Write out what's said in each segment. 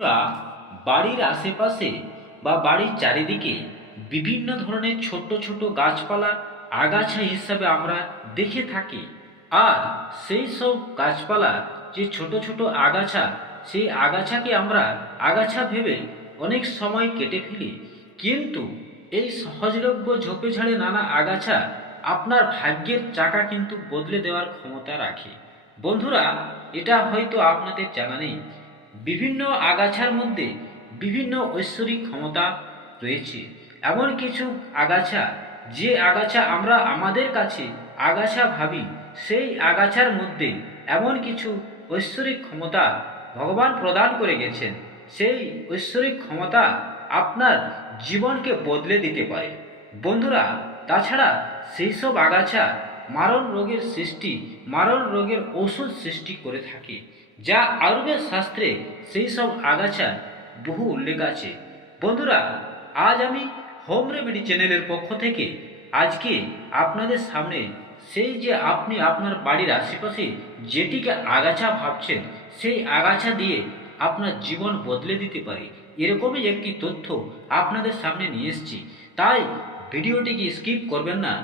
আমরা বাড়ির আশেপাশে বা বাড়ির চারিদিকে বিভিন্ন ধরনের ছোট ছোট গাছপালা আগাছা হিসাবে আমরা দেখে থাকি। আর সেই সব গাছপালা যে ছোট ছোট আগাছা, সেই আগাছাকে আমরা আগাছা ভেবে অনেক সময় কেটে ফেলি। কিন্তু এই সহজলভ্য ঝোপে ঝাড়ে নানা আগাছা আপনার ভাগ্যের চাকা কিন্তু বদলে দেওয়ার ক্ষমতা রাখে। বন্ধুরা, এটা হয়তো আপনাদের জানা নেই বিভিন্ন আগাছার মধ্যে বিভিন্ন ঐশ্বরিক ক্ষমতা রয়েছে। এমন কিছু আগাছা, যে আগাছা আমরা আমাদের কাছে আগাছা ভাবি, সেই আগাছার মধ্যে এমন কিছু ঐশ্বরিক ক্ষমতা ভগবান প্রদান করে গেছেন। সেই ঐশ্বরিক ক্ষমতা আপনার জীবনকে বদলে দিতে পারে। বন্ধুরা, তাছাড়া সেই সব আগাছা মারণ রোগের সৃষ্টি, মারণ রোগের ঔষধ সৃষ্টি করে থাকে। যা আয়ুর্বেদ শাস্ত্রে সেই সব আগাছা বহু উল্লেখ আছে। বন্ধুরা, আজ আমি হোম রেমেডি চ্যানেলের পক্ষ থেকে আজকে আপনাদের সামনে সেই যে আপনি আপনার বাড়ির আশেপাশে যেটিকে আগাছা ভাবছেন, সেই আগাছা দিয়ে আপনার জীবন বদলে দিতে পারে, এরকমই একটি তথ্য আপনাদের সামনে নিয়ে এসেছি। তাই ভিডিওটিকে স্কিপ করবেন না।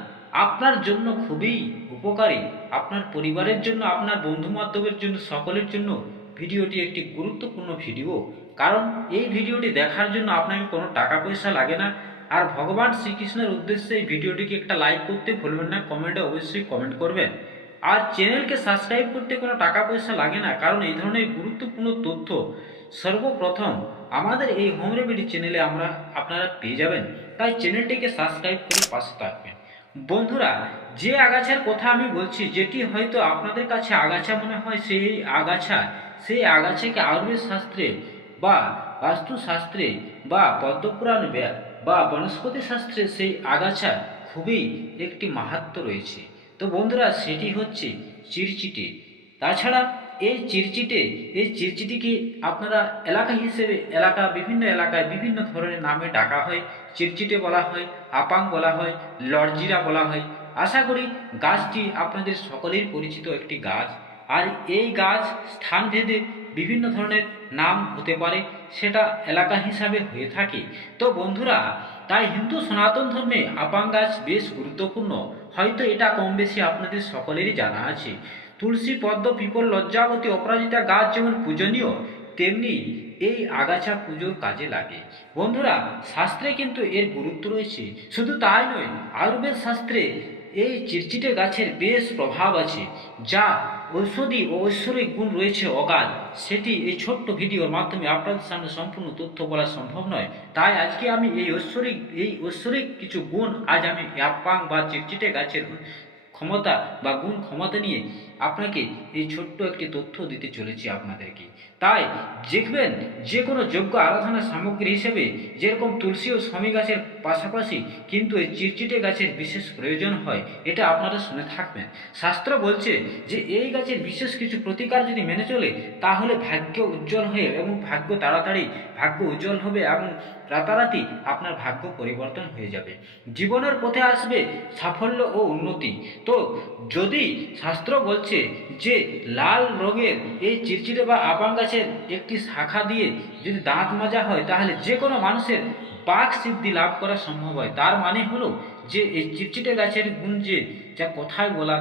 আপনার জন্য খুবই উপকারী। আপনার পরিবারের জন্য, আপনার বন্ধু বান্ধবের জন্য, সকলের জন্য ভিডিওটি একটি গুরুত্বপূর্ণ ভিডিও। কারণ এই ভিডিওটি দেখার জন্য আপনাকে কোনো টাকা পয়সা লাগে না। আর ভগবান শ্রীকৃষ্ণের উদ্দেশ্যে এই ভিডিওটিকে একটা লাইক করতে ভুলবেন না কমেন্টে অবশ্যই কমেন্ট করবেন। আর চ্যানেলকে সাবস্ক্রাইব করতে কোনো টাকা পয়সা লাগে না, কারণ এই ধরনের গুরুত্বপূর্ণ তথ্য সর্বপ্রথম আমাদের এই হোম রেমেডি চ্যানেলে আমরা আপনারা পেয়ে যাবেন। তাই চ্যানেলটিকে সাবস্ক্রাইব করে পাশে থাকবেন। বন্ধুরা, যে আগাছার কথা আমি বলছি, যেটি হয়তো আপনাদের কাছে আগাছা মনে হয়, সেই আগাছা, সেই আগাছাকে আয়ুর্বেদ শাস্ত্রে বা বাস্তুশাস্ত্রে বা পদ্মপুরাণ বা বনস্পতি শাস্ত্রে সেই আগাছা খুবই একটি মাহাত্ম রয়েছে। তো বন্ধুরা, সেটি হচ্ছে চিরচিটে। তাছাড়া এই চিরচিটে, এই চিরচিটিকে আপনারা এলাকা হিসেবে এলাকা, বিভিন্ন এলাকায় বিভিন্ন ধরনের নামে ডাকা হয়। চিরচিটে বলা হয়, আপাং বলা হয়, লর্জিরা বলা হয়। আশা করি গাছটি আপনাদের সকলের পরিচিত একটি গাছ। আর এই গাছ স্থানভেদে বিভিন্ন ধরনের নাম হতে পারে, সেটা এলাকা হিসাবে হয়ে থাকে। তো বন্ধুরা, তাই হিন্দু সনাতন ধর্মে আপাং গাছ বেশ গুরুত্বপূর্ণ। হয়তো এটা কম বেশি আপনাদের সকলেরই জানা আছে। তুলসী পদ্ম, পিপল, লজ্জাবতী, অপরাজিতা গাছ যেমন পূজনীয়, তেমনি এই আগাছা পুজোর কাজে লাগে। বন্ধুরা, শাস্ত্রে কিন্তু এর গুরুত্ব রয়েছে। শুধু তাই নয়, আয়ুর্বেদ শাস্ত্রে এই চিরচিটে গাছের বেশ প্রভাব আছে, যা ঔষধি ও ঐশ্বরিক গুণ রয়েছে অগাধ। সেটি এই ছোট্ট ভিডিওর মাধ্যমে আপনাদের সামনে সম্পূর্ণ তথ্য বলা সম্ভব নয়। তাই আজকে আমি এই ঐশ্বরিক এই ঐশ্বরিক কিছু গুণ আজ আমি অ্যাপাং বা চিরচিটে গাছের ক্ষমতা বা গুণ ক্ষমতা নিয়ে আপনাকে এই ছোট্ট একটি তথ্য দিতে চলেছি আপনাদেরকে। তাই দেখবেন যে কোনো যোগ্য আরাধনা সামগ্রী হিসেবে যেরকম তুলসী ও স্বামী গাছের পাশাপাশি কিন্তু এই চিরচিটে গাছের বিশেষ প্রয়োজন হয়, এটা আপনারা শুনে থাকবেন। শাস্ত্র বলছে যে এই গাছের বিশেষ কিছু প্রতিকার যদি মেনে চলে, তাহলে ভাগ্য উজ্জ্বল হয়ে এবং ভাগ্য তাড়াতাড়ি, ভাগ্য উজ্জ্বল হবে এবং রাতারাতি আপনার ভাগ্য পরিবর্তন হয়ে যাবে। জীবনের পথে আসবে সাফল্য ও উন্নতি। তো যদি শাস্ত্র বলছে যে লাল রঙের এই চিরচিরে বা আপাং গাছের একটি শাখা দিয়ে যদি দাঁত মাজা হয়, তাহলে যে কোনো মানুষের বাক সিদ্ধি লাভ করা সম্ভব হয়। তার মানে হলো যে এই চিরচিটে গাছের গুণ যে কথায় বলা,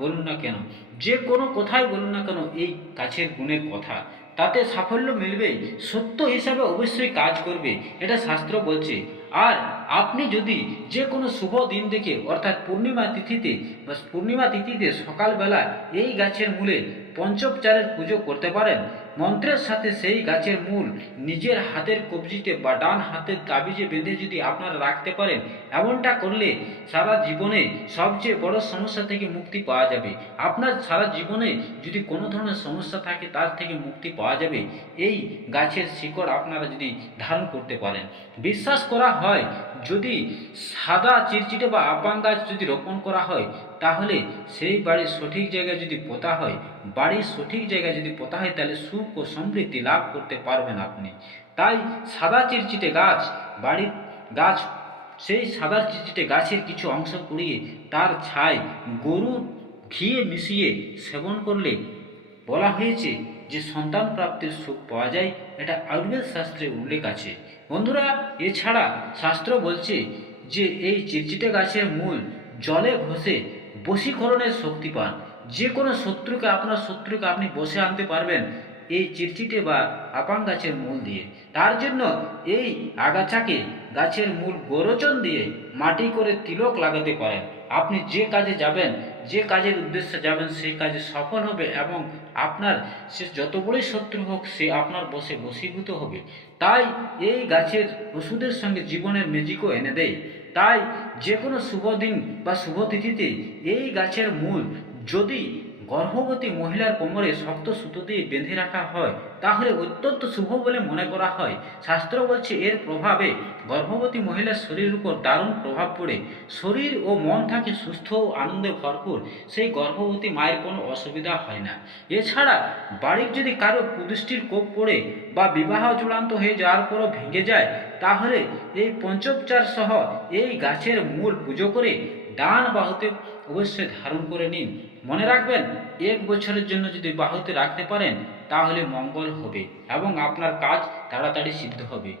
বলুন না কেন, যে কোনো কথাই বলুন না কেন, এই গাছের গুণের কথা। তাতে সাফল্য মিলবে, সত্য হিসাবে অবশ্যই কাজ করবে, এটা শাস্ত্র বলছে। আর আপনি যদি যে কোনো শুভ দিন দেখে অর্থাৎ পূর্ণিমা তিথিতে বা পূর্ণিমা তিথিতে সকালবেলা এই গাছের মূলে পঞ্চোপচারের পুজো করতে পারেন মন্ত্রের সাথে সেই গাছের মূল নিজের হাতের কবজিতে বা ডান হাতের তাবিজে বেঁধে যদি আপনারা রাখতে পারেন, এমনটা করলে সারা জীবনে সবচেয়ে বড় সমস্যা থেকে মুক্তি পাওয়া যাবে। আপনার সারা জীবনে যদি কোনো ধরনের সমস্যা থাকে, তার থেকে মুক্তি পাওয়া যাবে। এই গাছের শিকড় আপনারা যদি ধারণ করতে পারেন। বিশ্বাস করা হয়, যদি সাদা চিরচিটে বা আপাং গাছ যদি রোপণ করা হয় তাহলে সেই বাড়ির সঠিক জায়গায় যদি পোতা হয়, বাড়ির সঠিক জায়গায় যদি পোতা হয়, তাহলে সুখ ও সমৃদ্ধি লাভ করতে পারবেন আপনি। তাই সাদা চিরচিটে গাছ, বাড়ির গাছ, সেই সাদা চিরচিটে গাছের কিছু অংশ কুড়িয়ে তার ছাই গরুর ঘিয়ে মিশিয়ে সেবন করলে বলা হয়েছে যে সন্তান প্রাপ্তির সুখ পাওয়া যায়। এটা আয়ুর্বেদ শাস্ত্রে উল্লেখ আছে। বন্ধুরা, এছাড়া শাস্ত্র বলছে যে এই চিরচিটে গাছের মূল জলে ঘষে বশীকরণের শক্তি পান। যে কোনো শত্রুকে আপনার শত্রুকে আপনি বসে আনতে পারবেন এই চিরচিটে বা আপাং গাছের মূল দিয়ে। তার জন্য এই আগাছাকে গাছের মূল গোরচন দিয়ে মাটি করে তিলক লাগাতে পারেন। আপনি যে কাজে যাবেন, যে কাজের উদ্দেশ্যে যাবেন, সেই কাজে সফল হবে এবং আপনার সে যত বড়ই শত্রু হোক, সে আপনার বসে বশীভূত হবে। তাই এই গাছের ওষুধের সঙ্গে জীবনের ম্যাজিকও এনে দেয়। তাই যে কোনো শুভ দিন বা শুভ তিথিতে এই গাছের মূল যদি গর্ভবতী মহিলার কোমরে শক্ত সুতো দিয়ে বেঁধে রাখা হয়, তাহলে অত্যন্ত শুভ বলে মনে করা হয়। শাস্ত্র বলছে, এর প্রভাবে গর্ভবতী মহিলার শরীরের উপর দারুণ প্রভাব পড়ে। শরীর ও মন থাকে সুস্থ ও আনন্দে ভরপুর। সেই গর্ভবতী মায়ের কোনো অসুবিধা হয় না। এছাড়া বাড়ির যদি কারও কুদৃষ্টির কোপ পড়ে বা বিবাহ চূড়ান্ত হয়ে যাওয়ার পরও ভেঙে যায়, তাহলে এই পঞ্চোপচার সহ এই গাছের মূল পুজো করে ডান বাহুতে অবশ্যই ধারণ করে নিন। মনে রাখবেন, এক বছরের জন্য যদি বাহুতে রাখতে পারেন, তাহলে মঙ্গল হবে এবং আপনার কাজ তাড়াতাড়ি সিদ্ধ হবে।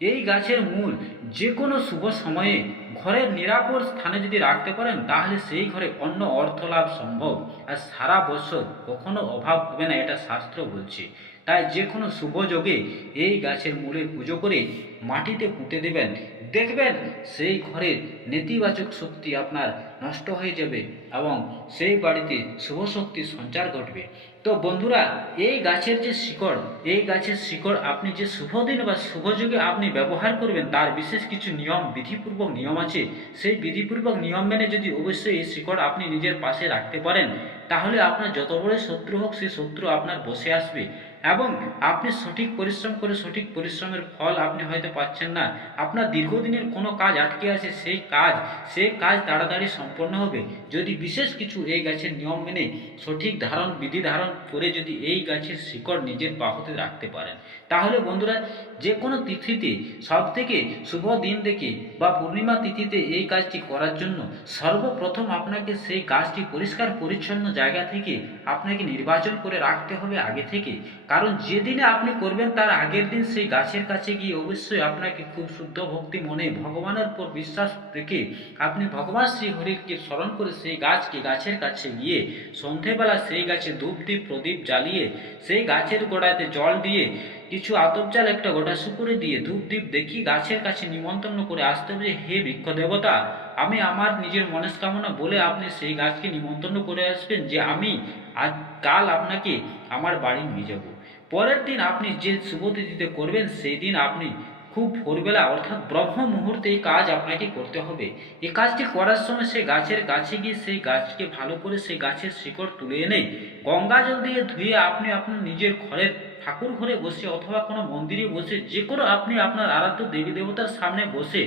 এই গাছের মূল যে কোনো শুভ সময়ে ঘরের নিরাপদ স্থানে যদি রাখতে পারেন, তাহলে সেই ঘরে অন্য অর্থ লাভ সম্ভব। আর সারা বছর কখনো অভাব হবে না, এটা শাস্ত্র বলছে। তাই যে কোনো শুভ যোগে এই গাছের মূলের পুজো করে মাটিতে পুঁতে দেবেন। দেখবেন সেই ঘরের নেতিবাচক শক্তি আপনার নষ্ট হয়ে যাবে এবং সেই বাড়িতে শুভ শক্তির সঞ্চার ঘটবে। তো বন্ধুরা, এই গাছের যে শিকড়, এই গাছের শিকড় আপনি যে শুভ দিন বা শুভ যুগে আপনি ব্যবহার করবেন, তার বিশেষ কিছু নিয়ম, বিধিপূর্বক নিয়ম আছে। সেই বিধিপূর্বক নিয়ম মেনে যদি অবশ্যই এই শিকড় আপনি নিজের পাশে রাখতে পারেন, তাহলে আপনার যত বড় শত্রু হোক, সেই শত্রু আপনার বসে আসবে। এবং আপনি সঠিক পরিশ্রম করে সঠিক পরিশ্রমের ফল আপনি হয়তো পাচ্ছেন না। আপনার দীর্ঘদিনের কোনো কাজ আটকে আছে, সেই কাজ সেই কাজ তাড়াতাড়ি সম্পন্ন হবে। যদি বিশেষ কিছু এই গাছের নিয়ম মেনে, সঠিক ধারণ, বিধি ধারণ করে যদি এই গাছের শিকড় নিজের বাহুতে রাখতে পারেন, তাহলে বন্ধুরা, যে কোনো তিথিতে সব থেকে শুভ দিন দেখে বা পূর্ণিমা তিথিতে এই কাজটি করার জন্য সর্বপ্রথম আপনাকে সেই গাছটি পরিষ্কার, পরিচ্ছন্ন জায়গা থেকে আপনাকে নির্বাচন করে রাখতে হবে আগে থেকে। কারণ যেদিনে আপনি করবেন তার আগের দিন সেই গাছের কাছে গিয়ে অবশ্যই আপনাকে খুব শুদ্ধ ভক্তি মনে ভগবানের উপর বিশ্বাস রেখে আপনি ভগবান শ্রী হরিকে স্মরণ করে সেই গাছকে, গাছের কাছে গিয়ে সন্ধেবেলা সেই গাছে ধূপ দ্বীপ প্রদীপ জ্বালিয়ে সেই গাছের গোড়াতে জল দিয়ে কিছু আতপ একটা গোটা শুকুরে দিয়ে ধূপ দ্বীপ দেখি গাছের কাছে নিমন্ত্রণ করে আসতে হবে হে বৃক্ষ দেবতা, আমি আমার নিজের মনস্কামনা বলে আপনি সেই গাছকে নিমন্ত্রণ করে আসবেন যে, আমি আজ, কাল আপনাকে আমার বাড়ি নিয়ে যাব। পরের দিন আপনি যে শুভ তিথিতে করবেন, সেই দিন আপনি খুব ভোরবেলা, অর্থাৎ ব্রহ্ম মুহূর্তে এই কাজ আপনাকে করতে হবে। এই কাজটি করার সময় সেই গাছের কাছে গিয়ে, সেই গাছকে ভালো করে সেই গাছের শিকড় তুলে এনে, গঙ্গা জল দিয়ে ধুয়ে আপনি আপনার নিজের ঘরের ঠাকুর ঘরে বসে, অথবা কোনো মন্দিরে বসে, যে কোনো আপনি আপনার আরাধ্য দেবী দেবতার সামনে বসে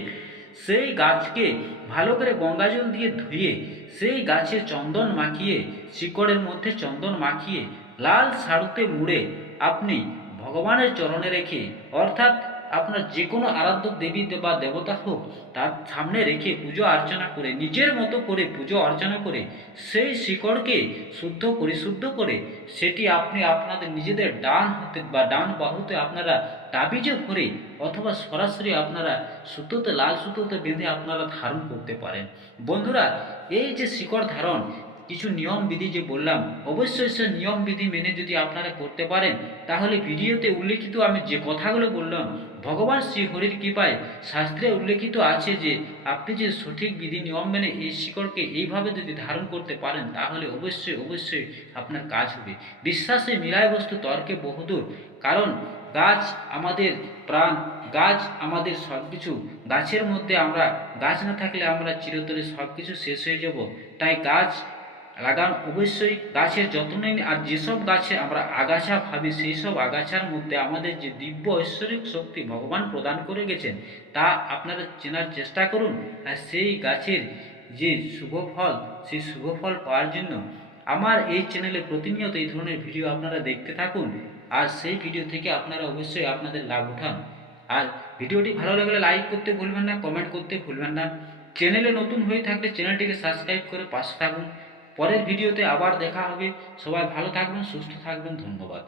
সেই গাছকে ভালো করে গঙ্গা জল দিয়ে ধুয়ে, সেই গাছে চন্দন মাখিয়ে, শিকড়ের মধ্যে চন্দন মাখিয়ে, লাল শাড়ুতে মুড়ে, আপনি ভগবানের চরণে রেখে, অর্থাৎ আপনার যে কোনো আরাধ্য দেবী বা দেবতা হোক, তার সামনে রেখে পুজো অর্চনা করে, নিজের মতো করে পুজো অর্চনা করে, সেই শিকড়কে শুদ্ধ পরিশুদ্ধ করে, সেটি আপনি আপনাদের নিজেদের ডান হাতে বা ডান বাহুতে আপনারা তাবিজে ভরে অথবা সরাসরি আপনারা সুতোতে, লাল সুতোতে বেঁধে আপনারা ধারণ করতে পারেন। বন্ধুরা, এই যে শিকড় ধারণ, কিছু নিয়ম বিধি যে বললাম, অবশ্যই সে নিয়ম বিধি মেনে যদি আপনারা করতে পারেন, তাহলে ভিডিওতে উল্লেখিত আমি যে কথাগুলো বললাম ভগবান শ্রী হরির কৃপায় শাস্ত্রে উল্লেখিত আছে যে, আপনি যে সঠিক বিধি নিয়ম মেনে এই শিকড়কে এইভাবে যদি ধারণ করতে পারেন, তাহলে অবশ্যই অবশ্যই আপনার কাজ হবে। বিশ্বাসে মিলায় বস্তু তর্কে বহুদূর, কারণ গাছ আমাদের প্রাণ, গাছ আমাদের সব কিছু গাছের মধ্যে আমরা, গাছ না থাকলে আমরা চিরতরে সব কিছু শেষ হয়ে যাব। তাই গাছ লাগান অবশ্যই গাছের যত্ন নিন, আর যেসব গাছে আমরা আগাছা ভাবি সেই সব আগাছার মধ্যে আমাদের যে দিব্য ঐশ্বরিক শক্তি ভগবান প্রদান করে গেছেন, তা আপনারা চেনার চেষ্টা করুন। আর সেই গাছের যে শুভ ফল, সেই শুভ ফল পাওয়ার জন্য আমার এই চ্যানেলে প্রতিনিয়ত এই ধরনের ভিডিও আপনারা দেখতে থাকুন, আর সেই ভিডিও থেকে আপনারা অবশ্যই আপনাদের লাভ উঠান। আর ভিডিওটি ভালো লাগলে লাইক করতে ভুলবেন না, কমেন্ট করতে ভুলবেন না। চ্যানেলে নতুন হয়ে থাকলে চ্যানেলটিকে সাবস্ক্রাইব করে পাশে থাকুন। পরের ভিডিওতে আবার দেখা হবে। সবাই ভালো থাকবেন সুস্থ থাকবেন ধন্যবাদ।